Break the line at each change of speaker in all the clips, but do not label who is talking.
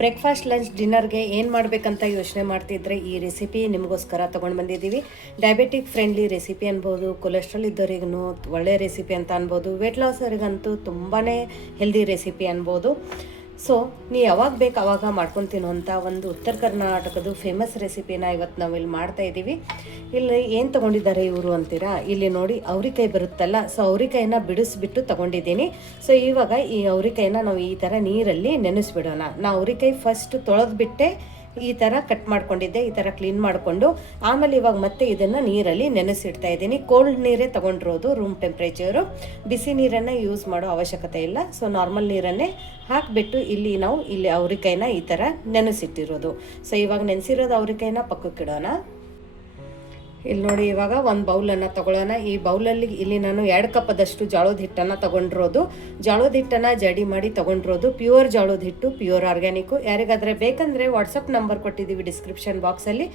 Breakfast, lunch, ಡಿನ್ನರ್ಗೆ ಏನು ಮಾಡಬೇಕಂತ ಯೋಚನೆ ಮಾಡ್ತಿದ್ರೆ ಈ ರೆಸಿಪಿ ನಿಮಗೋಸ್ಕರ ತೊಗೊಂಡು ಬಂದಿದ್ದೀವಿ. ಡಯಾಬಿಟಿಕ್ ಫ್ರೆಂಡ್ಲಿ ರೆಸಿಪಿ ಅನ್ಬೋದು ಕೊಲೆಸ್ಟ್ರಾಲ್ ಇದ್ದವರಿಗೂ ಒಳ್ಳೆ ರೆಸಿಪಿ ಅಂತ ಅನ್ಬೋದು ವೆಯ್ಟ್ ಲಾಸರಿಗಂತೂ ತುಂಬಾ ಹೆಲ್ದಿ ರೆಸಿಪಿ ಅನ್ಬೋದು. ಸೊ ನೀ ಯಾವಾಗ ಬೇಕು ಅವಾಗ ಮಾಡ್ಕೊಂಡು ತಿನ್ನುವಂಥ ಒಂದು ಉತ್ತರ ಕರ್ನಾಟಕದ ಫೇಮಸ್ ರೆಸಿಪಿನ ಇವತ್ತು ನಾವು ಇಲ್ಲಿ ಮಾಡ್ತಾ ಇದ್ದೀವಿ ಇಲ್ಲಿ ಏನು ತೊಗೊಂಡಿದ್ದಾರೆ ಇವರು ಅಂತೀರಾ? ಇಲ್ಲಿ ನೋಡಿ ಅವ್ರಿಕಾಯಿ ಬರುತ್ತಲ್ಲ. ಸೊ ಅವ್ರಿಕಾಯಿನ ಬಿಡಿಸ್ಬಿಟ್ಟು ತೊಗೊಂಡಿದ್ದೀನಿ. ಸೊ ಇವಾಗ ಈ ಅವ್ರಿಕಾಯಿನ ನಾವು ಈ ಥರ ನೀರಲ್ಲಿ ನೆನೆಸ್ಬಿಡೋಣ. ನಾ ಅವ್ರಿಕಾಯಿ ಫಸ್ಟ್ ತೊಳೆದ್ಬಿಟ್ಟೆ. ಈ ಥರ ಕಟ್ ಮಾಡ್ಕೊಂಡಿದ್ದೆ, ಈ ಥರ ಕ್ಲೀನ್ ಮಾಡಿಕೊಂಡು, ಆಮೇಲೆ ಇವಾಗ ಮತ್ತೆ ಇದನ್ನು ನೀರಲ್ಲಿ ನೆನೆಸಿಡ್ತಾ ಇದ್ದೀನಿ. ಕೋಲ್ಡ್ ನೀರೇ ತೊಗೊಂಡಿರೋದು ರೂಮ್ ಟೆಂಪ್ರೇಚರು ಬಿಸಿ ನೀರನ್ನು ಯೂಸ್ ಮಾಡೋ ಅವಶ್ಯಕತೆ ಇಲ್ಲ. ಸೊ ನಾರ್ಮಲ್ ನೀರನ್ನೇ ಹಾಕಿಬಿಟ್ಟು ಇಲ್ಲಿ ನಾವು, ಇಲ್ಲಿ ಅವ್ರಿಕಾಯಿನ ಈ ಥರ ನೆನೆಸಿಟ್ಟಿರೋದು. ಸೊ ಇವಾಗ ನೆನೆಸಿರೋದು ಅವ್ರಿಕಾಯಿನ ಪಕ್ಕಕ್ಕಿಡೋಣ. ಇಲ್ಲಿ ನೋಡಿ ಇವಾಗ ಒಂದು ಬೌಲನ್ನು ತಗೊಳ್ಳೋಣ. ಈ ಬೌಲಲ್ಲಿ ಇಲ್ಲಿ ನಾನು ಎರಡು ಕಪ್ಪದಷ್ಟು ಜೋಳದ ಹಿಟ್ಟನ್ನು ತಗೊಂಡಿರೋದು. ಜೋಳದ ಹಿಟ್ಟನ್ನು ಜಡಿ ಮಾಡಿ ತಗೊಂಡಿರೋದು. ಪ್ಯೂರ್ ಜೋಳದ ಹಿಟ್ಟು ಪ್ಯೂರ್ ಆರ್ಗ್ಯಾನಿಕ್ಕು ಯಾರಿಗಾದರೆ ಬೇಕಂದರೆ ವಾಟ್ಸಪ್ ನಂಬರ್ ಕೊಟ್ಟಿದ್ದೀವಿ ಡಿಸ್ಕ್ರಿಪ್ಷನ್ ಬಾಕ್ಸಲ್ಲಿ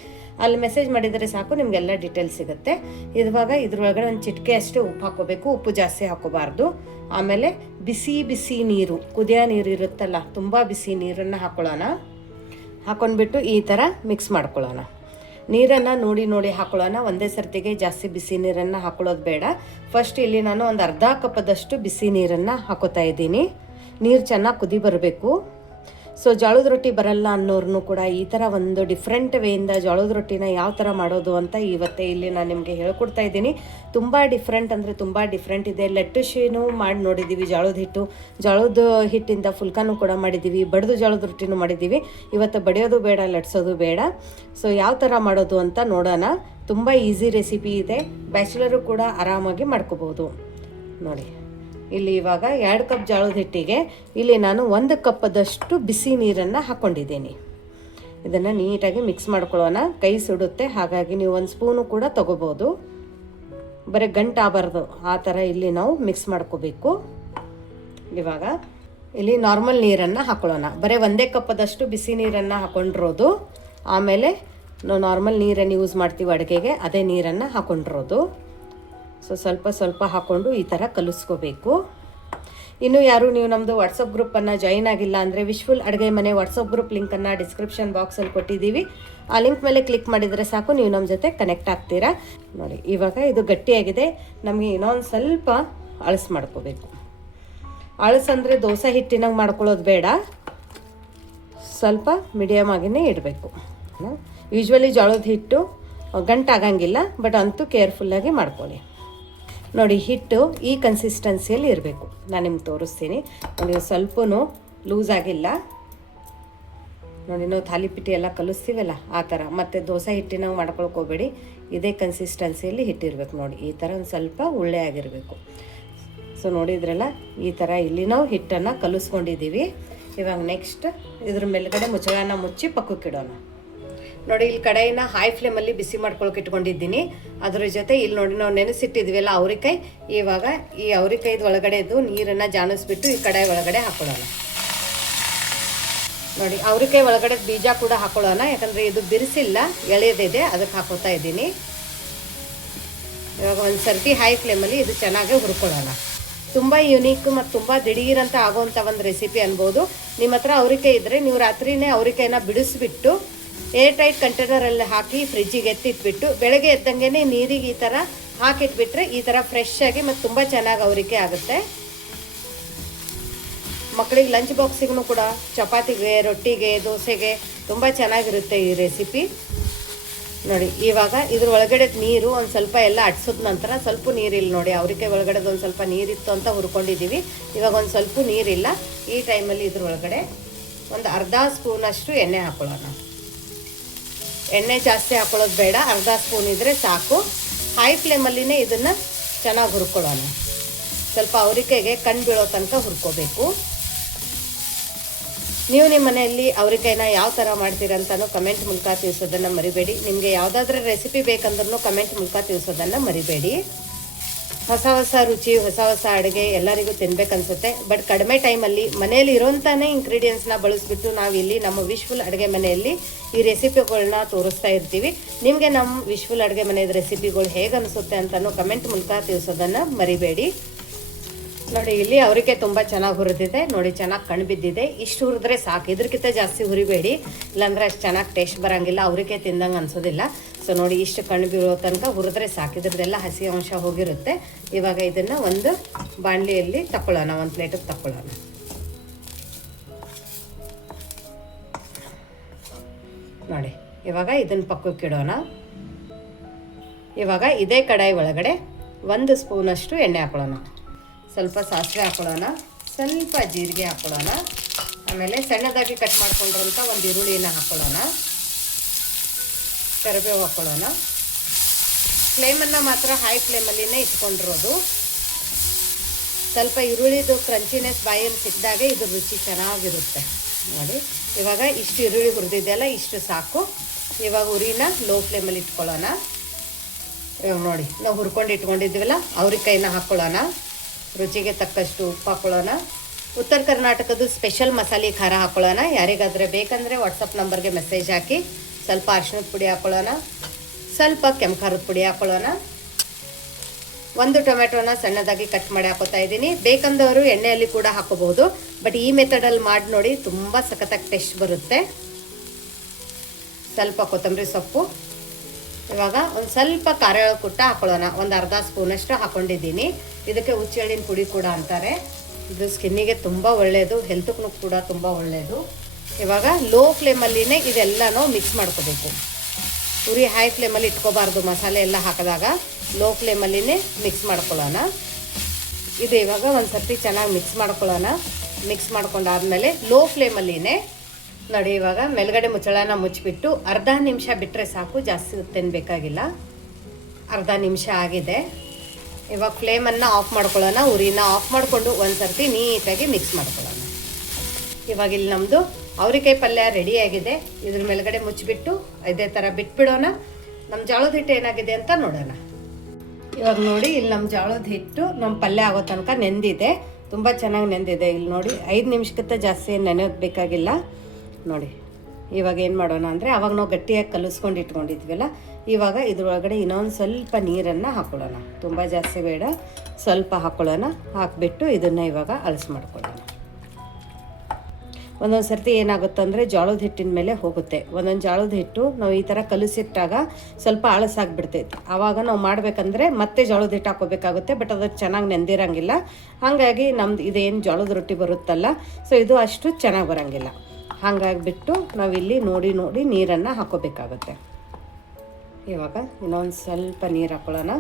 ಅಲ್ಲಿ. ಮೆಸೇಜ್ ಮಾಡಿದರೆ ಸಾಕು, ನಿಮಗೆಲ್ಲ ಡೀಟೇಲ್ಸ್ ಸಿಗುತ್ತೆ. ಇವಾಗ ಇದ್ರೊಳಗೆ ಒಂದು ಚಿಟಿಕೆ ಅಷ್ಟು ಉಪ್ಪು ಹಾಕೋಬೇಕು ಉಪ್ಪು ಜಾಸ್ತಿ ಹಾಕೋಬಾರ್ದು ಆಮೇಲೆ ಬಿಸಿ ಬಿಸಿ ನೀರು, ಕುದಿಯೋ ನೀರು ಇರುತ್ತಲ್ಲ, ತುಂಬ ಬಿಸಿ ನೀರನ್ನು ಹಾಕೊಳ್ಳೋಣ. ಹಾಕೊಂಡ್ಬಿಟ್ಟು ಈ ಥರ ಮಿಕ್ಸ್ ಮಾಡ್ಕೊಳ್ಳೋಣ. ನೀರನ್ನು ನೋಡಿ ನೋಡಿ ಹಾಕೊಳ್ಳೋಣ. ಒಂದೇ ಸರ್ತಿಗೆ ಜಾಸ್ತಿ ಬಿಸಿ ನೀರನ್ನು ಹಾಕೊಳ್ಳೋದು ಬೇಡ. ಫಸ್ಟ್ ಇಲ್ಲಿ ನಾನು ಒಂದು ಅರ್ಧ ಕಪ್ಪದಷ್ಟು ಬಿಸಿ ನೀರನ್ನು ಹಾಕೋತಾ ಇದ್ದೀನಿ. ನೀರು ಚೆನ್ನಾಗಿ ಕುದಿ ಬರಬೇಕು. ಸೊ ಜೋಳದ ರೊಟ್ಟಿ ಬರಲ್ಲ ಅನ್ನೋರ್ನು ಕೂಡ ಈ ಥರ ಒಂದು ಡಿಫ್ರೆಂಟ್ ವೇಯಿಂದ ಜೋಳದ ರೊಟ್ಟಿನ ಯಾವ ಥರ ಮಾಡೋದು ಅಂತ ಇವತ್ತೇ ಇಲ್ಲಿ ನಾನು ನಿಮಗೆ ಹೇಳ್ಕೊಡ್ತಾ ಇದ್ದೀನಿ. ತುಂಬ ಡಿಫ್ರೆಂಟ್ ಅಂದರೆ ತುಂಬ ಡಿಫ್ರೆಂಟ್ ಇದೆ. ಲೆಟ್ಟುಶಿನೂ ಮಾಡಿ ನೋಡಿದ್ದೀವಿ ಜೋಳದ ಹಿಟ್ಟು. ಜೋಳದ ಹಿಟ್ಟಿಂದ ಫುಲ್ಕಾನು ಕೂಡ ಮಾಡಿದ್ದೀವಿ ಬಡ್ದು ಜೋಳದ ರೊಟ್ಟಿನೂ ಮಾಡಿದ್ದೀವಿ ಇವತ್ತು ಬಡಿಯೋದು ಬೇಡ, ಲಟ್ಸೋದು ಬೇಡ. ಸೊ ಯಾವ ಥರ ಮಾಡೋದು ಅಂತ ನೋಡೋಣ. ತುಂಬ ಈಸಿ ರೆಸಿಪಿ ಇದೆ. ಬ್ಯಾಚುಲರು ಕೂಡ ಆರಾಮಾಗಿ ಮಾಡ್ಕೋಬೋದು. ನೋಡಿ. ಇಲ್ಲಿ ಇವಾಗ ಎರಡು ಕಪ್ ಜೋಳದ ಹಿಟ್ಟಿಗೆ ಇಲ್ಲಿ ನಾನು ಒಂದು ಕಪ್ಪದಷ್ಟು ಬಿಸಿ ನೀರನ್ನು ಹಾಕ್ಕೊಂಡಿದ್ದೀನಿ ಇದನ್ನು ನೀಟಾಗಿ ಮಿಕ್ಸ್ ಮಾಡ್ಕೊಳ್ಳೋಣ. ಕೈ ಸುಡುತ್ತೆ, ಹಾಗಾಗಿ ನೀವು ಒಂದು ಸ್ಪೂನು ಕೂಡ ತೊಗೋಬೋದು. ಬರೀ ಗಂಟಾಗಬಾರ್ದು ಆ ಥರ ಇಲ್ಲಿ ನಾವು ಮಿಕ್ಸ್ ಮಾಡ್ಕೋಬೇಕು. ಇವಾಗ ಇಲ್ಲಿ ನಾರ್ಮಲ್ ನೀರನ್ನು ಹಾಕೊಳ್ಳೋಣ. ಬರೀ ಒಂದೇ ಕಪ್ಪದಷ್ಟು ಬಿಸಿ ನೀರನ್ನು ಹಾಕೊಂಡಿರೋದು. ಆಮೇಲೆ ನಾವು ನಾರ್ಮಲ್ ನೀರನ್ನು ಯೂಸ್ ಮಾಡ್ತೀವಿ ಅಡುಗೆಗೆ, ಅದೇ ನೀರನ್ನು ಹಾಕೊಂಡಿರೋದು. ಸೊ ಸ್ವಲ್ಪ ಸ್ವಲ್ಪ ಹಾಕ್ಕೊಂಡು ಈ ಥರ ಕಲಿಸ್ಕೋಬೇಕು. ಇನ್ನು ಯಾರು ನೀವು ನಮ್ಮದು ವಾಟ್ಸಪ್ ಗ್ರೂಪನ್ನು ಜಾಯಿನ್ ಆಗಿಲ್ಲ ಅಂದರೆ ವಿಶ್ವಲ್ ಅಡುಗೆ ಮನೆ ವಾಟ್ಸಪ್ ಗ್ರೂಪ್ ಲಿಂಕನ್ನು ಡಿಸ್ಕ್ರಿಪ್ಷನ್ ಬಾಕ್ಸಲ್ಲಿ ಕೊಟ್ಟಿದ್ದೀವಿ. ಆ ಲಿಂಕ್ ಮೇಲೆ ಕ್ಲಿಕ್ ಮಾಡಿದರೆ ಸಾಕು, ನೀವು ನಮ್ಮ ಜೊತೆ ಕನೆಕ್ಟ್ ಆಗ್ತೀರಾ. ನೋಡಿ, ಇವಾಗ ಇದು ಗಟ್ಟಿಯಾಗಿದೆ. ನಮಗೆ ಇನ್ನೊಂದು ಸ್ವಲ್ಪ ಅಳಸು ಮಾಡ್ಕೋಬೇಕು. ಅಳಸು ಅಂದರೆ ದೋಸೆ ಹಿಟ್ಟಿನಾಗ ಮಾಡ್ಕೊಳ್ಳೋದು ಬೇಡ. ಸ್ವಲ್ಪ ಮೀಡಿಯಮ್ ಆಗಿನೇ ಇಡಬೇಕು. ಯೂಶ್ವಲಿ ಜೋಳದ ಹಿಟ್ಟು ಗಂಟಾಗಂಗಿಲ್ಲ ಬಟ್ ಅಂತೂ ಕೇರ್ಫುಲ್ಲಾಗಿ ಮಾಡ್ಕೊಳ್ಳಿ. ನೋಡಿ, ಹಿಟ್ಟು ಈ ಕನ್ಸಿಸ್ಟೆನ್ಸಿಯಲ್ಲಿ ಇರಬೇಕು. ನಾನು ನಿಮ್ಗೆ ತೋರಿಸ್ತೀನಿ. ನೋಡಿ ಸ್ವಲ್ಪನೂ ಲೂಸ್ ಆಗಿಲ್ಲ. ನೋಡಿ, ನಾವು ಥಾಲಿಪಿಟಿ ಎಲ್ಲ ಕಲಿಸ್ತೀವಲ್ಲ, ಆ ಥರ. ಮತ್ತು ದೋಸೆ ಹಿಟ್ಟಿನ ಮಾಡ್ಕೊಳ್ಕೋಬೇಡಿ. ಇದೇ ಕನ್ಸಿಸ್ಟೆನ್ಸಿಯಲ್ಲಿ ಹಿಟ್ಟಿರ್ಬೇಕು ನೋಡಿ. ಈ ಥರ ಒಂದು ಸ್ವಲ್ಪ ಉಳ್ಳೆ ಆಗಿರಬೇಕು. ಸೊ ನೋಡಿದ್ರಲ್ಲ, ಈ ಥರ ಇಲ್ಲಿ ನಾವು ಹಿಟ್ಟನ್ನು ಕಲಿಸ್ಕೊಂಡಿದ್ದೀವಿ. ಇವಾಗ ನೆಕ್ಸ್ಟ್ ಇದ್ರ ಮೇಲ್ಗಡೆ ಮುಚ್ಚಳನ ಮುಚ್ಚಿ ಪಕ್ಕಕ್ಕಿಡೋಣ ನೋಡಿ, ಇಲ್ಲಿ ಕಡಾಯಿನ ಹೈ ಫ್ಲೇಮಲ್ಲಿ ಬಿಸಿ ಮಾಡ್ಕೊಳಕ್ಕೆ ಇಟ್ಕೊಂಡಿದ್ದೀನಿ. ಅದ್ರ ಜೊತೆ ಇಲ್ಲಿ ನೋಡಿ, ನಾವು ನೆನೆಸಿಟ್ಟಿದ್ವಲ್ಲ ಅವ್ರಿಕಾಯಿ? ಇವಾಗ ಈ ಅವ್ರಿಕಾಯ್ದು ಒಳಗಡೆದು ನೀರನ್ನು ಜಾಣಿಸ್ಬಿಟ್ಟು ಈ ಕಡೆ ಒಳಗಡೆ ಹಾಕೊಳ್ಳೋಣ. ನೋಡಿ, ಅವ್ರಿಕಾಯಿ ಒಳಗಡೆ ಬೀಜ ಕೂಡ ಹಾಕೊಳ್ಳೋಣ. ಯಾಕಂದರೆ ಇದು ಬಿರಿಸಿಲ್ಲ ಎಳೆಯದಿದೆ ಅದಕ್ಕೆ ಹಾಕೋತಾ ಇದ್ದೀನಿ. ಇವಾಗ ಒಂದು ಸರ್ತಿ ಹೈ ಫ್ಲೇಮಲ್ಲಿ ಇದು ಚೆನ್ನಾಗಿ ಹುರ್ಕೊಳ್ಳೋಣ. ತುಂಬ ಯುನೀಕ್ ಮತ್ತು ತುಂಬ ದಿಢೀರಂತ ಆಗೋವಂಥ ಒಂದು ರೆಸಿಪಿ ಅನ್ಬೋದು. ನಿಮ್ಮ ಹತ್ರ ಅವ್ರಿಕಾಯಿ ಇದ್ದರೆ ನೀವು ರಾತ್ರಿನೇ ಅವ್ರಿಕಾಯಿನ ಬಿಡಿಸ್ಬಿಟ್ಟು ಏರ್ ಟೈಟ್ ಕಂಟೈನರಲ್ಲಿ ಹಾಕಿ ಫ್ರಿಜ್ಜಿಗೆ ಎತ್ತಿಟ್ಬಿಟ್ಟು ಬೆಳಗ್ಗೆ ಎದ್ದಂಗೆ ನೀರಿಗೆ ಈ ಥರ ಹಾಕಿಟ್ಬಿಟ್ರೆ ಈ ಥರ ಫ್ರೆಶ್ ಆಗಿ ಮತ್ತು ತುಂಬ ಚೆನ್ನಾಗಿ ಅವರಿಕೆ ಆಗುತ್ತೆ. ಮಕ್ಕಳಿಗೆ ಲಂಚ್ ಬಾಕ್ಸಿಗೂ ಕೂಡ, ಚಪಾತಿಗೆ, ರೊಟ್ಟಿಗೆ, ದೋಸೆಗೆ ತುಂಬ ಚೆನ್ನಾಗಿರುತ್ತೆ ಈ ರೆಸಿಪಿ ನೋಡಿ, ಇವಾಗ ಇದ್ರ ಒಳಗಡೆ ನೀರು ಒಂದು ಸ್ವಲ್ಪ ಎಲ್ಲ ಅಟ್ಸಿದ ನಂತರ ಸ್ವಲ್ಪ ನೀರಿಲ್ಲ ನೋಡಿ, ಅವರಿಕೆ ಒಳಗಡೆದು ಒಂದು ಸ್ವಲ್ಪ ನೀರಿತ್ತು ಅಂತ ಹುರ್ಕೊಂಡಿದ್ದೀವಿ ಇವಾಗ ಒಂದು ಸ್ವಲ್ಪ ನೀರಿಲ್ಲ. ಈ ಟೈಮಲ್ಲಿ ಇದ್ರ ಒಳಗಡೆ ಒಂದು ಅರ್ಧ ಸ್ಪೂನಷ್ಟು ಎಣ್ಣೆ ಹಾಕೊಳ್ಳೋಣ. ಎಣ್ಣೆ ಜಾಸ್ತಿ ಹಾಕೊಳ್ಳೋದು ಬೇಡ, ಅರ್ಧ ಸ್ಪೂನ್ ಇದ್ದರೆ ಸಾಕು. ಹೈ ಫ್ಲೇಮಲ್ಲಿನೇ ಇದನ್ನು ಚೆನ್ನಾಗಿ ಹುರ್ಕೊಳ್ಳೋಣ. ಸ್ವಲ್ಪ ಅವರಿಕಾಯಿಗೆ ಕಣ್ಣು ಬೀಳೋ ತನಕ ಹುರ್ಕೋಬೇಕು. ನೀವು ನಿಮ್ಮ ಮನೆಯಲ್ಲಿ ಅವರಿಕಾಯಿನ ಯಾವ ಥರ ಮಾಡ್ತೀರಂತನೂ ಕಮೆಂಟ್ ಮೂಲಕ ತಿಳಿಸೋದನ್ನು ಮರಿಬೇಡಿ. ನಿಮಗೆ ಯಾವುದಾದ್ರೂ ರೆಸಿಪಿ ಬೇಕಂದ್ರೂ ಕಮೆಂಟ್ ಮೂಲಕ ತಿಳಿಸೋದನ್ನು ಮರಿಬೇಡಿ. ಹೊಸ ಹೊಸ ರುಚಿ, ಹೊಸ ಹೊಸ ಅಡುಗೆ ಎಲ್ಲರಿಗೂ ತಿನ್ಬೇಕನ್ಸುತ್ತೆ. ಬಟ್ ಕಡಿಮೆ ಟೈಮಲ್ಲಿ ಮನೆಯಲ್ಲಿ ಇರೋಂಥನೇ ಇಂಗ್ರೀಡಿಯೆಂಟ್ಸ್ನ ಬಳಸ್ಬಿಟ್ಟು ನಾವಿಲ್ಲಿ ನಮ್ಮ ವಿಶ್ವಲ್ ಅಡುಗೆ ಮನೆಯಲ್ಲಿ ಈ ರೆಸಿಪಿಗಳನ್ನ ತೋರಿಸ್ತಾ ಇರ್ತೀವಿ. ನಿಮಗೆ ನಮ್ಮ ವಿಶ್ವಲ್ ಅಡುಗೆ ಮನೆಯದ ರೆಸಿಪಿಗಳು ಹೇಗೆ ಅನಿಸುತ್ತೆ ಅಂತಲೂ ಕಮೆಂಟ್ ಮೂಲಕ ತಿಳಿಸೋದನ್ನು ಮರಿಬೇಡಿ. ನೋಡಿ, ಇಲ್ಲಿ ಅವರಿಗೆ ತುಂಬ ಚೆನ್ನಾಗಿ ಹುರಿದಿದೆ. ನೋಡಿ, ಚೆನ್ನಾಗಿ ಕಣ್ಣು ಬಿದ್ದಿದೆ. ಇಷ್ಟು ಹುರಿದ್ರೆ ಸಾಕು. ಇದ್ರಕ್ಕಿಂತ ಜಾಸ್ತಿ ಹುರಿಬೇಡಿ. ಇಲ್ಲಾಂದ್ರೆ ಅಷ್ಟು ಚೆನ್ನಾಗಿ ಟೇಸ್ಟ್ ಬರೋಂಗಿಲ್ಲ. ಅವರಿಗೆ ತಿಂದಂಗೆ ಅನ್ಸೋದಿಲ್ಲ. ಸೊ ನೋಡಿ, ಇಷ್ಟು ಕಣ್ಣು ಬೀಳೋ ತನಕ ಹುರಿದ್ರೆ ಸಾಕು. ಇದ್ರದ್ದೆಲ್ಲ ಹಸಿ ಅಂಶ ಹೋಗಿರುತ್ತೆ. ಇವಾಗ ಇದನ್ನು ಒಂದು ಬಾಣಲಿಯಲ್ಲಿ ತಗೊಳ್ಳೋಣ ಒಂದು ಪ್ಲೇಟಿಗೆ ತಗೊಳ್ಳೋಣ ನೋಡಿ, ಇವಾಗ ಇದನ್ನು ಪಕ್ಕಕ್ಕೆ ಇಡೋಣ. ಇವಾಗ ಇದೇ ಕಡಾಯಿ ಒಳಗಡೆ ಒಂದು ಸ್ಪೂನಷ್ಟು ಎಣ್ಣೆ ಹಾಕೊಳ್ಳೋಣ. ಸ್ವಲ್ಪ ಸಾಸಿವೆ ಹಾಕೊಳ್ಳೋಣ, ಸ್ವಲ್ಪ ಜೀರಿಗೆ ಹಾಕೊಳ್ಳೋಣ. ಆಮೇಲೆ ಸಣ್ಣದಾಗಿ ಕಟ್ ಮಾಡ್ಕೊಂಡಿರೋಂಥ ಒಂದು ಈರುಳ್ಳಿಯನ್ನು ಹಾಕೊಳ್ಳೋಣ. ಕರಿಬೇವು ಹಾಕೊಳ್ಳೋಣ ಫ್ಲೇಮನ್ನು ಮಾತ್ರ ಹೈ ಫ್ಲೇಮಲ್ಲಿನೇ ಇಟ್ಕೊಂಡಿರೋದು. ಸ್ವಲ್ಪ ಈರುಳ್ಳಿದು ಕ್ರಂಚಿನೆಸ್ ಬಾಯಲ್ಲಿ ಸಿಕ್ಕಿದಾಗ ಇದು ರುಚಿ ಚೆನ್ನಾಗಿರುತ್ತೆ. ನೋಡಿ, ಇವಾಗ ಇಷ್ಟು ಈರುಳ್ಳಿ ಹುರಿದಿದೆಯಲ್ಲ ಇಷ್ಟು ಸಾಕು. ಇವಾಗ ಉರಿನ ಲೋ ಫ್ಲೇಮಲ್ಲಿ ಇಟ್ಕೊಳ್ಳೋಣ. ಇವಾಗ ನೋಡಿ, ನಾವು ಹುರ್ಕೊಂಡು ಇಟ್ಕೊಂಡಿದ್ವಲ್ಲ ಅವ್ರಿಕಾಯಿನ ಹಾಕ್ಕೊಳ್ಳೋಣ ರುಚಿಗೆ ತಕ್ಕಷ್ಟು ಉಪ್ಪು ಹಾಕ್ಕೊಳ್ಳೋಣ ಉತ್ತರ ಕರ್ನಾಟಕದ ಸ್ಪೆಷಲ್ ಮಸಾಲೆ ಖಾರ ಹಾಕ್ಕೊಳ್ಳೋಣ ಯಾರಿಗಾದರೆ ಬೇಕಂದರೆ ವಾಟ್ಸಪ್ ನಂಬರ್ಗೆ ಮೆಸೇಜ್ ಹಾಕಿ. ಸ್ವಲ್ಪ ಅರಿಶಿಣದ ಪುಡಿ ಹಾಕ್ಕೊಳ್ಳೋಣ ಸ್ವಲ್ಪ ಕೆಂಪು ಪುಡಿ ಹಾಕೊಳ್ಳೋಣ. ಒಂದು ಟೊಮೆಟೊನ ಸಣ್ಣದಾಗಿ ಕಟ್ ಮಾಡಿ ಹಾಕೋತಾ ಇದ್ದೀನಿ. ಬೇಕಂದವರು ಎಣ್ಣೆಯಲ್ಲಿ ಕೂಡ ಹಾಕೋಬಹುದು, ಬಟ್ ಈ ಮೆಥಡಲ್ಲಿ ಮಾಡಿ ನೋಡಿ ತುಂಬ ಸಖತ್ತಾಗಿ ಟೇಸ್ಟ್ ಬರುತ್ತೆ. ಸ್ವಲ್ಪ ಕೊತ್ತಂಬರಿ ಸೊಪ್ಪು. ಇವಾಗ ಒಂದು ಸ್ವಲ್ಪ ಖಾರ ಕುಟ್ಟ ಹಾಕೊಳ್ಳೋಣ. ಒಂದು ಅರ್ಧ ಸ್ಪೂನಷ್ಟು ಹಾಕೊಂಡಿದ್ದೀನಿ. ಇದಕ್ಕೆ ಹುಚ್ಚೆಳ್ಳಿನ ಪುಡಿ ಕೂಡ ಅಂತಾರೆ. ಇದು ಸ್ಕಿನ್ನಿಗೆ ತುಂಬ ಒಳ್ಳೆಯದು ಹೆಲ್ತ್ಗೂ ಕೂಡ ತುಂಬ ಒಳ್ಳೆಯದು ಇವಾಗ ಲೋ ಫ್ಲೇಮಲ್ಲಿನೇ ಇದೆಲ್ಲನೂ ಮಿಕ್ಸ್ ಮಾಡ್ಕೋಬೇಕು. ಉರಿ ಹೈ ಫ್ಲೇಮಲ್ಲಿ ಇಟ್ಕೋಬಾರ್ದು, ಮಸಾಲೆ ಎಲ್ಲ ಹಾಕಿದಾಗ ಲೋ ಫ್ಲೇಮಲ್ಲಿನೇ ಮಿಕ್ಸ್ ಮಾಡ್ಕೊಳ್ಳೋಣ. ಇದು ಇವಾಗ ಒಂದು ಸರ್ತಿ ಚೆನ್ನಾಗಿ ಮಿಕ್ಸ್ ಮಾಡ್ಕೊಳ್ಳೋಣ. ಮಿಕ್ಸ್ ಮಾಡ್ಕೊಂಡಾದ್ಮೇಲೆ ಲೋ ಫ್ಲೇಮಲ್ಲಿನೇ ನೋಡಿ ಇವಾಗ ಮೇಲ್ಗಡೆ ಮುಚ್ಚಳನ ಮುಚ್ಚಿಬಿಟ್ಟು ಅರ್ಧ ನಿಮಿಷ ಬಿಟ್ಟರೆ ಸಾಕು, ಜಾಸ್ತಿ ತಿನ್ನಬೇಕಾಗಿಲ್ಲ ಬೇಕಾಗಿಲ್ಲ. ಅರ್ಧ ನಿಮಿಷ ಆಗಿದೆ. ಇವಾಗ ಫ್ಲೇಮನ್ನು ಆಫ್ ಮಾಡ್ಕೊಳ್ಳೋಣ. ಉರಿನ ಆಫ್ ಮಾಡಿಕೊಂಡು ಒಂದು ಸರ್ತಿ ನೀಟಾಗಿ ಮಿಕ್ಸ್ ಮಾಡ್ಕೊಳ್ಳೋಣ. ಇವಾಗ ಇಲ್ಲಿ ನಮ್ಮದು ಅವರಿಕಾಯಿ ಪಲ್ಯ ರೆಡಿ ಆಗಿದೆ. ಇದ್ರ ಮೇಲ್ಗಡೆ ಮುಚ್ಚಿಬಿಟ್ಟು ಇದೇ ಥರ ಬಿಟ್ಬಿಡೋಣ. ನಮ್ಮ ಜೋಳದ ಹಿಟ್ಟು ಏನಾಗಿದೆ ಅಂತ ನೋಡೋಣ. ಇವಾಗ ನೋಡಿ, ಇಲ್ಲಿ ನಮ್ಮ ಜೋಳದ ಹಿಟ್ಟು ನಮ್ಮ ಪಲ್ಯ ಆಗೋ ತನಕ ನೆಂದಿದೆ. ತುಂಬ ಚೆನ್ನಾಗಿ ನೆಂದಿದೆ. ಇಲ್ಲಿ ನೋಡಿ, ಐದು ನಿಮಿಷಕ್ಕಿಂತ ಜಾಸ್ತಿ ನೆನೆಯೋದು ಬೇಕಾಗಿಲ್ಲ. ನೋಡಿ, ಇವಾಗ ಏನು ಮಾಡೋಣ ಅಂದರೆ, ಅವಾಗ ನಾವು ಗಟ್ಟಿಯಾಗಿ ಕಲಿಸ್ಕೊಂಡು ಇಟ್ಕೊಂಡಿದ್ವಲ್ಲ, ಇವಾಗ ಇದ್ರೊಳಗಡೆ ಇನ್ನೊಂದು ಸ್ವಲ್ಪ ನೀರನ್ನು ಹಾಕೊಳ್ಳೋಣ. ತುಂಬ ಜಾಸ್ತಿ ಬೇಡ, ಸ್ವಲ್ಪ ಹಾಕೊಳ್ಳೋಣ. ಹಾಕಿಬಿಟ್ಟು ಇದನ್ನು ಇವಾಗ ಅಲಸು ಮಾಡ್ಕೊಳ್ಳೋಣ. ಒಂದೊಂದು ಸರ್ತಿ ಏನಾಗುತ್ತೆ ಅಂದರೆ ಜೋಳದ ಹಿಟ್ಟಿನ ಮೇಲೆ ಹೋಗುತ್ತೆ. ಒಂದೊಂದು ಜೋಳದ ಹಿಟ್ಟು ನಾವು ಈ ಥರ ಕಲಸಿಟ್ಟಾಗ ಸ್ವಲ್ಪ ಆಳಸಾಗ್ಬಿಡ್ತೈತೆ. ಆವಾಗ ನಾವು ಮಾಡಬೇಕಂದ್ರೆ ಮತ್ತೆ ಜೋಳದ ಹಿಟ್ಟು ಹಾಕೋಬೇಕಾಗುತ್ತೆ ಬಟ್ ಅದು ಚೆನ್ನಾಗಿ ನೆಂದಿರಂಗಿಲ್ಲ. ಹಾಗಾಗಿ ನಮ್ದು ಇದೇನು ಜೋಳದ ರೊಟ್ಟಿ ಬರುತ್ತಲ್ಲ, ಸೊ ಇದು ಅಷ್ಟು ಚೆನ್ನಾಗಿ ಬರೋಂಗಿಲ್ಲ. ಹಾಗಾಗಿಬಿಟ್ಟು ನಾವಿಲ್ಲಿ ನೋಡಿ ನೋಡಿ ನೀರನ್ನು ಹಾಕೋಬೇಕಾಗುತ್ತೆ ಇವಾಗ ಇನ್ನೊಂದು ಸ್ವಲ್ಪ ನೀರು ಹಾಕೊಳ್ಳೋಣ.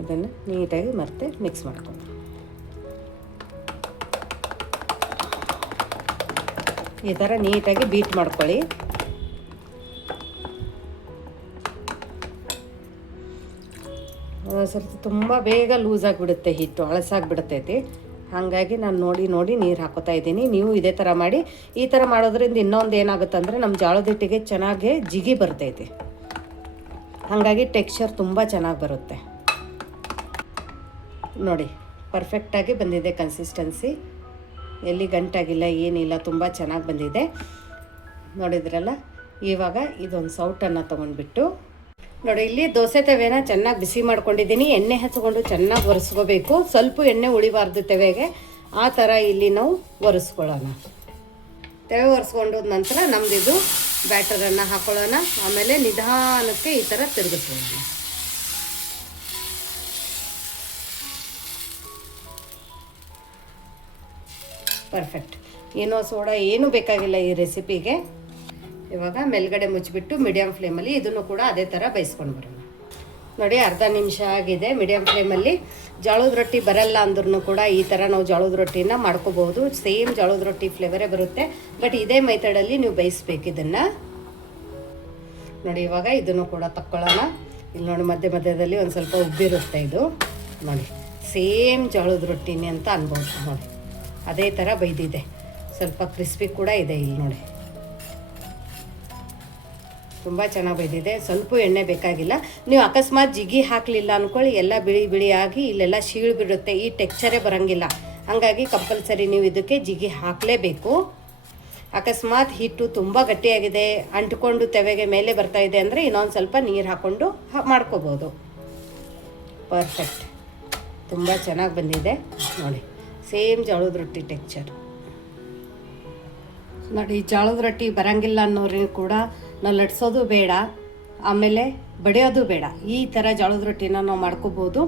ಅದನ್ನು ನೀಟಾಗಿ ಮತ್ತೆ ಮಿಕ್ಸ್ ಮಾಡ್ಕೊಳ್ಳೋಣ ಈ ಥರ ನೀಟಾಗಿ ಬೀಟ್ ಮಾಡ್ಕೊಳ್ಳಿ. ಸ್ವಲ್ಪ ತುಂಬ ಬೇಗ ಲೂಸ್ ಆಗಿಬಿಡುತ್ತೆ ಹಿಟ್ಟು ಅಳಸಾಗಿಬಿಡ್ತೈತಿ ಹಾಗಾಗಿ ನಾನು ನೋಡಿ ನೋಡಿ ನೀರು ಹಾಕೋತಾ ಇದ್ದೀನಿ. ನೀವು ಇದೇ ಥರ ಮಾಡಿ. ಈ ಥರ ಮಾಡೋದ್ರಿಂದ ಇನ್ನೊಂದು ಏನಾಗುತ್ತೆ ಅಂದರೆ ನಮ್ಮ ಜೋಳದ ಹಿಟ್ಟಿಗೆ ಚೆನ್ನಾಗಿ ಜಿಗಿ ಬರ್ತೈತಿ. ಹಾಗಾಗಿ ಟೆಕ್ಸ್ಚರ್ ತುಂಬ ಚೆನ್ನಾಗಿ ಬರುತ್ತೆ. ನೋಡಿ ಪರ್ಫೆಕ್ಟಾಗಿ ಬಂದಿದೆ ಕನ್ಸಿಸ್ಟೆನ್ಸಿ ಎಲ್ಲಿ ಗಂಟಾಗಿಲ್ಲ, ಏನಿಲ್ಲ, ತುಂಬ ಚೆನ್ನಾಗಿ ಬಂದಿದೆ. ನೋಡಿದ್ರಲ್ಲ? ಇವಾಗ ಇದೊಂದು ಸೌಟನ್ನು ತೊಗೊಂಡ್ಬಿಟ್ಟು. ನೋಡಿ, ಇಲ್ಲಿ ದೋಸೆ ತವೆನ ಚೆನ್ನಾಗಿ ಬಿಸಿ ಮಾಡ್ಕೊಂಡಿದ್ದೀನಿ. ಎಣ್ಣೆ ಹಚ್ಕೊಂಡು ಚೆನ್ನಾಗಿ ಒರೆಸ್ಕೋಬೇಕು. ಸ್ವಲ್ಪ ಎಣ್ಣೆ ಉಳಿಬಾರ್ದು ತವೆಗೆ. ಆ ಥರ ಇಲ್ಲಿ ನಾವು ಒರೆಸ್ಕೊಳ್ಳೋಣ. ತವೆ ಒರೆಸ್ಕೊಂಡು ನಂತರ ನಮ್ಮದಿದು ಬ್ಯಾಟರನ್ನು ಹಾಕೊಳ್ಳೋಣ. ಆಮೇಲೆ ನಿಧಾನಕ್ಕೆ ಈ ಥರ ತಿರುಗಿಸ್ಕೊಳ್ಳೋಣ ಪರ್ಫೆಕ್ಟ್ ಏನೋ ಸೋಡಾ ಏನೂ ಬೇಕಾಗಿಲ್ಲ ಈ ರೆಸಿಪಿಗೆ ಇವಾಗ ಮೇಲ್ಗಡೆ ಮುಚ್ಚಿಬಿಟ್ಟು ಮೀಡಿಯಮ್ ಫ್ಲೇಮಲ್ಲಿ ಇದನ್ನು ಕೂಡ ಅದೇ ಥರ ಬೇಯಿಸ್ಕೊಂಡು ಬರೋಣ. ನೋಡಿ, ಅರ್ಧ ನಿಮಿಷ ಆಗಿದೆ. ಮೀಡಿಯಮ್ ಫ್ಲೇಮಲ್ಲಿ ಜೋಳದ ರೊಟ್ಟಿ ಬರಲ್ಲ ಅಂದ್ರೂ ಕೂಡ ಈ ಥರ ನಾವು ಜೋಳದ ರೊಟ್ಟಿನ ಮಾಡ್ಕೋಬಹುದು. ಸೇಮ್ ಜೋಳದ ರೊಟ್ಟಿ ಫ್ಲೇವರೇ ಬರುತ್ತೆ. ಬಟ್ ಇದೇ ಮೆಥಡಲ್ಲಿ ನೀವು ಬೇಯಿಸ್ಬೇಕು ಇದನ್ನು. ನೋಡಿ, ಇವಾಗ ಇದನ್ನು ಕೂಡ ತಕ್ಕೊಳ್ಳೋಣ. ಇಲ್ಲಿ ನೋಡಿ, ಮಧ್ಯ ಮಧ್ಯದಲ್ಲಿ ಒಂದು ಸ್ವಲ್ಪ ಉಬ್ಬಿರುತ್ತೆ ಇದು. ನೋಡಿ ಸೇಮ್ ಜೋಳದ ರೊಟ್ಟಿನೇ ಅಂತ ಅನ್ಬೋದು. ನೋಡಿ. ಅದೇ ಥರ ಬೈದಿದೆ. ಸ್ವಲ್ಪ ಕ್ರಿಸ್ಪಿ ಕೂಡ ಇದೆ ಇಲ್ಲಿ ನೋಡಿ. ತುಂಬ ಚೆನ್ನಾಗಿ ಬೈದಿದೆ. ಸ್ವಲ್ಪ ಎಣ್ಣೆ ಬೇಕಾಗಿಲ್ಲ. ನೀವು ಅಕಸ್ಮಾತ್ ಜಿಗಿ ಹಾಕಲಿಲ್ಲ ಅಂದ್ಕೊಳ್ಳಿ ಎಲ್ಲ ಬಿಳಿ ಬಿಳಿ ಆಗಿ ಇಲ್ಲೆಲ್ಲ ಶೀಳು ಬಿಡುತ್ತೆ. ಈ ಟೆಕ್ಚರೇ ಬರೋಂಗಿಲ್ಲ. ಹಾಗಾಗಿ ಕಂಪಲ್ಸರಿ ನೀವು ಇದಕ್ಕೆ ಜಿಗಿ ಹಾಕಲೇಬೇಕು. ಅಕಸ್ಮಾತ್ ಹಿಟ್ಟು ತುಂಬ ಗಟ್ಟಿಯಾಗಿದೆ. ಅಂಟ್ಕೊಂಡು ತೆವೆಗೆ ಮೇಲೆ ಬರ್ತಾ ಇದೆ ಅಂದರೆ ಇನ್ನೊಂದು ಸ್ವಲ್ಪ ನೀರು ಹಾಕ್ಕೊಂಡು ಮಾಡ್ಕೋಬೋದು. ಪರ್ಫೆಕ್ಟ್ ತುಂಬ ಚೆನ್ನಾಗಿ ಬಂದಿದೆ. ನೋಡಿ. ಸೇಮ್ ಜೋಳದ ರೊಟ್ಟಿ ಟೆಕ್ಚರ್ ನೋಡಿ, ಜೋಳದ ರೊಟ್ಟಿ ಬರಂಗಿಲ್ಲ ಅನ್ನೋರಿಗೆ ಕೂಡ ನಾವು ಲಟ್ಸೋದು ಬೇಡ, ಆಮೇಲೆ ಬಡಿಯೋದು ಬೇಡ. ಈ ಥರ ಜೋಳದ ರೊಟ್ಟಿನ ನಾವು ಮಾಡ್ಕೋಬೋದು.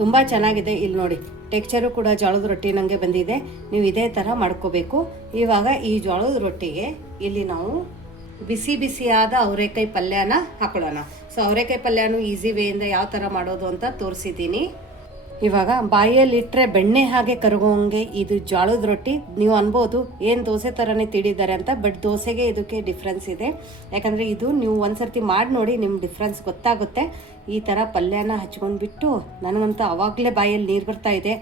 ತುಂಬ ಚೆನ್ನಾಗಿದೆ. ಇಲ್ಲಿ ನೋಡಿ ಟೆಕ್ಚರು ಕೂಡ ಜೋಳದ ರೊಟ್ಟಿ ನನಗೆ ಬಂದಿದೆ. ನೀವು ಇದೇ ಥರ ಮಾಡ್ಕೋಬೇಕು. ಇವಾಗ ಈ ಜೋಳದ ರೊಟ್ಟಿಗೆ ಇಲ್ಲಿ ನಾವು ಬಿಸಿ ಬಿಸಿಯಾದ ಅವರೆಕಾಯಿ ಪಲ್ಯನ ಹಾಕೊಳ್ಳೋಣ. ಸೊ ಅವರೆಕಾಯಿ ಪಲ್ಯನೂ ಈಸಿ ವೇಯಿಂದ ಯಾವ ಥರ ಮಾಡೋದು ಅಂತ ತೋರಿಸಿದ್ದೀನಿ. ಇವಾಗ ಬಾಯಲ್ಲಿ ಇಟ್ಟರೆ ಬೆಣ್ಣೆ ಹಾಗೆ ಕರಗೋಂಗೆ ಇದು ಜೋಳದ ರೊಟ್ಟಿ. ನೀವು ಅನ್ಬೋದು ಏನು ದೋಸೆ ಥರನೇ ತಿಡಿದ್ದಾರೆ ಅಂತ, ಬಟ್ ದೋಸೆಗೆ ಇದಕ್ಕೆ ಡಿಫ್ರೆನ್ಸ್ ಇದೆ. ಯಾಕಂದರೆ ಇದು ನೀವು ಒಂದ್ಸರ್ತಿ ಮಾಡಿ ನೋಡಿ ನಿಮ್ಮ ಡಿಫ್ರೆನ್ಸ್ ಗೊತ್ತಾಗುತ್ತೆ. ಈ ಥರ ಪಲ್ಯನ ಹಚ್ಕೊಂಡ್ಬಿಟ್ಟು ನನಗಂತೂ ಆವಾಗಲೇ ಬಾಯಲ್ಲಿ ನೀರು ಬರ್ತಾ ಇದೆ.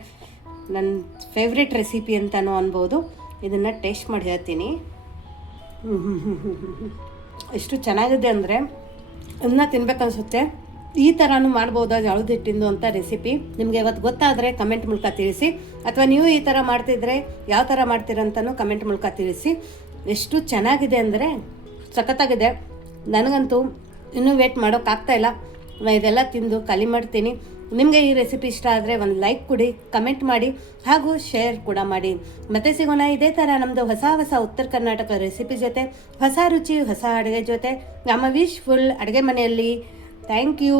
ನನ್ನ ಫೇವ್ರೆಟ್ ರೆಸಿಪಿ ಅಂತಲೂ ಅನ್ಬೋದು. ಇದನ್ನು ಟೇಸ್ಟ್ ಮಾಡಿ ಹೇಳ್ತೀನಿ. ಎಷ್ಟು ಚೆನ್ನಾಗಿದೆ ಅಂದರೆ ಅದನ್ನ ತಿನ್ಬೇಕನ್ಸುತ್ತೆ. ಈ ಥರನೂ ಮಾಡ್ಬೋದಾ ಜೋಳದ ಹಿಟ್ಟಿಂದು ಅಂತ ರೆಸಿಪಿ ನಿಮಗೆ ಇವತ್ತು ಗೊತ್ತಾದರೆ ಕಮೆಂಟ್ ಮೂಲಕ ತಿಳಿಸಿ. ಅಥವಾ ನೀವು ಈ ಥರ ಮಾಡ್ತಿದ್ರೆ ಯಾವ ಥರ ಮಾಡ್ತೀರಂತನೂ ಕಮೆಂಟ್ ಮೂಲಕ ತಿಳಿಸಿ. ಎಷ್ಟು ಚೆನ್ನಾಗಿದೆ ಅಂದರೆ ಸಖತ್ತಾಗಿದೆ. ನನಗಂತೂ ಇನ್ನೂ ವೇಟ್ ಮಾಡೋಕ್ಕಾಗ್ತಾಯಿಲ್ಲ ಇದೆಲ್ಲ ತಿಂದು ಖಾಲಿ ಮಾಡ್ತೀನಿ. ನಿಮಗೆ ಈ ರೆಸಿಪಿ ಇಷ್ಟ ಆದರೆ ಒಂದು ಲೈಕ್ ಕೊಡಿ ಕಮೆಂಟ್ ಮಾಡಿ, ಹಾಗೂ ಶೇರ್ ಕೂಡ ಮಾಡಿ. ಮತ್ತೆ ಸಿಗೋಣ ಇದೇ ಥರ ನಮ್ಮದು ಹೊಸ ಹೊಸ ಉತ್ತರ ಕರ್ನಾಟಕ ರೆಸಿಪಿ ಜೊತೆ, ಹೊಸ ರುಚಿ, ಹೊಸ ಅಡುಗೆ ಜೊತೆ. ನಮ್ಮ ವಿಶ್ ಫುಲ್ ಅಡುಗೆ ಮನೆಯಲ್ಲಿ. Thank you